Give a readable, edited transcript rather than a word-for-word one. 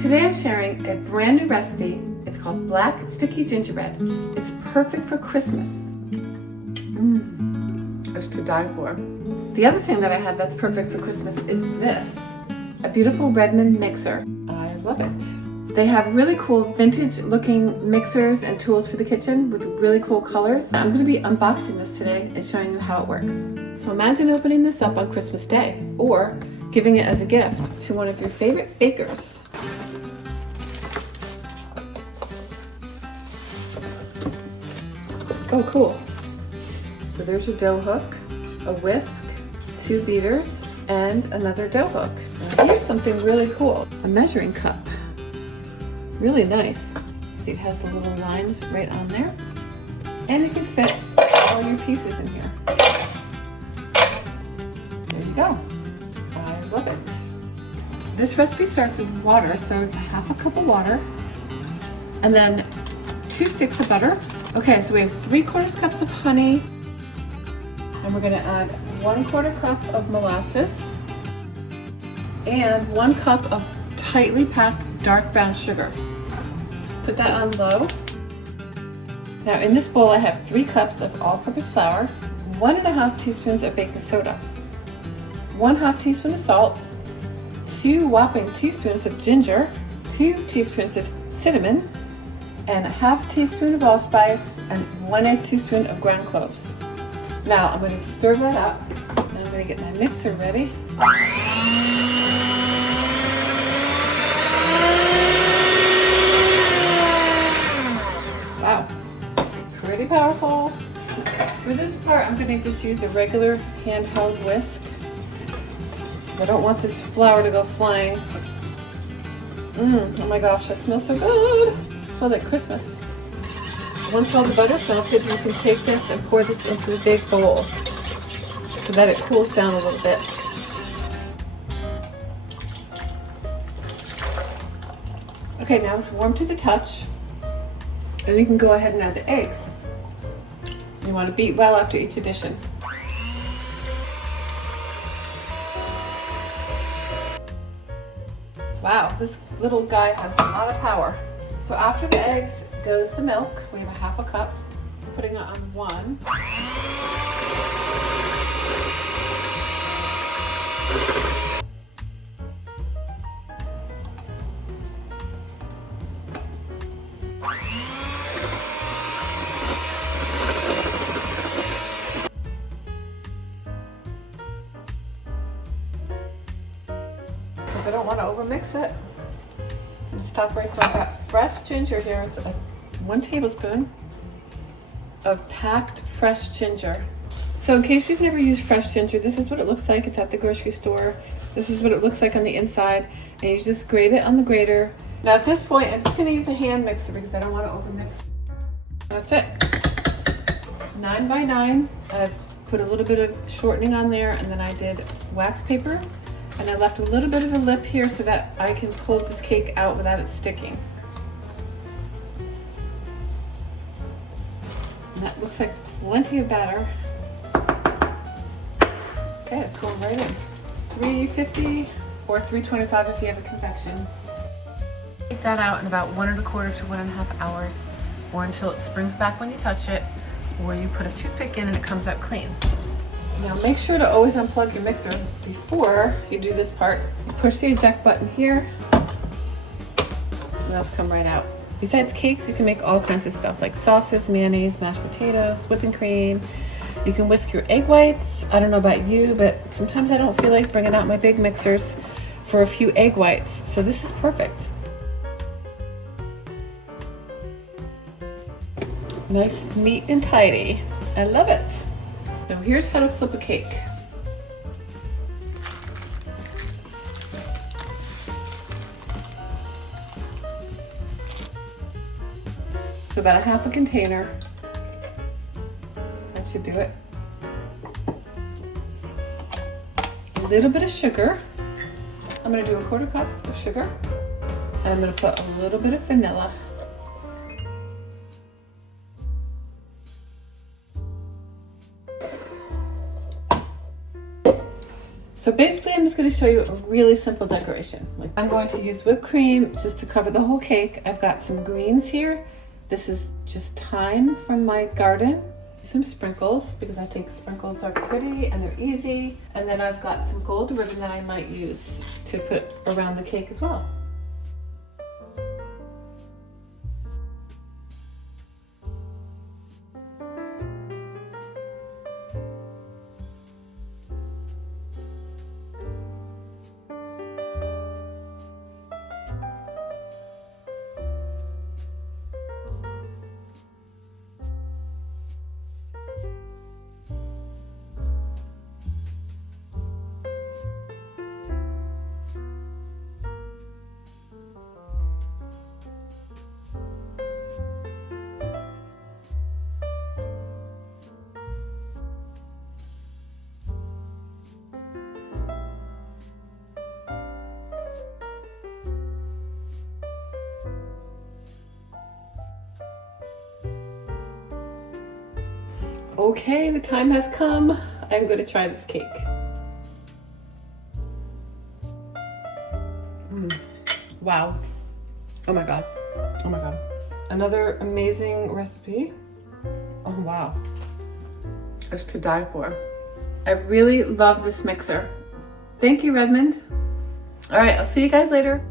Today I'm sharing a brand new recipe. It's called Black Sticky Gingerbread. It's perfect for Christmas. It's to die for. The other thing that I have that's perfect for Christmas is this, a beautiful Redmond mixer. I love it. They have really cool vintage looking mixers and tools for the kitchen with really cool colors. I'm going to be unboxing this today and showing you how it works. So imagine opening this up on Christmas Day or giving it as a gift to one of your favorite bakers. Oh, cool. So there's your dough hook, a whisk, 2 beaters, and another dough hook. Now here's something really cool, a measuring cup. Really nice. See, it has the little lines right on there. And you can fit all your pieces in here. There you go. I love it. This recipe starts with water, so it's a half a cup of water. And then 2 sticks of butter. Okay, so we have 3/4 cups of honey. And we're gonna add 1/4 cup of molasses and 1 cup of tightly packed dark brown sugar. Put that on low. Now in this bowl I have 3 cups of all-purpose flour, 1½ teaspoons of baking soda, 1/2 teaspoon of salt, 2 whopping teaspoons of ginger, 2 teaspoons of cinnamon, and 1/2 teaspoon of allspice, and 1/8 teaspoon of ground cloves. Now I'm going to stir that up, and I'm going to get my mixer ready. Wow, pretty powerful. For this part, I'm going to just use a regular handheld whisk. I don't want this flour to go flying. Oh my gosh, that smells so good. It smells like Christmas. Once all the butter's melted, you can take this and pour this into a big bowl so that it cools down a little bit. Okay, now it's warm to the touch, and you can go ahead and add the eggs. You want to beat well after each addition. Wow, this little guy has a lot of power. So after the eggs goes the milk. We have a half a cup. I'm putting it on 1. Because I don't want to overmix it. And stop right there. I've got fresh ginger here. It's 1 tablespoon of packed fresh ginger. So in case you've never used fresh ginger, this is what it looks like. It's at the grocery store. This is what it looks like on the inside. And you just grate it on the grater. Now at this point, I'm just going to use a hand mixer because I don't want to overmix. That's it. 9 by 9. I've put a little bit of shortening on there, and then I did wax paper. And I left a little bit of a lip here so that I can pull this cake out without it sticking. And that looks like plenty of batter. Okay, it's going right in. 350 or 325 if you have a convection. Take that out in about 1¼ to 1½ hours, or until it springs back when you touch it, or you put a toothpick in and it comes out clean. Now make sure to always unplug your mixer before you do this part. You push the eject button here, and those come right out. Besides cakes, you can make all kinds of stuff like sauces, mayonnaise, mashed potatoes, whipping cream. You can whisk your egg whites. I don't know about you, but sometimes I don't feel like bringing out my big mixers for a few egg whites. So this is perfect. Nice, neat, and tidy. I love it. So here's how to flip a cake. So about 1/2 container. That should do it. A little bit of sugar. I'm going to do 1/4 cup of sugar, and I'm going to put a little bit of vanilla. So basically I'm just going to show you a really simple decoration. Like, I'm going to use whipped cream just to cover the whole cake. I've got some greens here. This is just thyme from my garden. Some sprinkles, because I think sprinkles are pretty and they're easy. And then I've got some gold ribbon that I might use to put around the cake as well. Okay, the time has come. I'm going to try this cake. Wow. Oh my God. Oh my God. Another amazing recipe. Oh wow. It's to die for. I really love this mixer. Thank you, Redmond. All right, I'll see you guys later.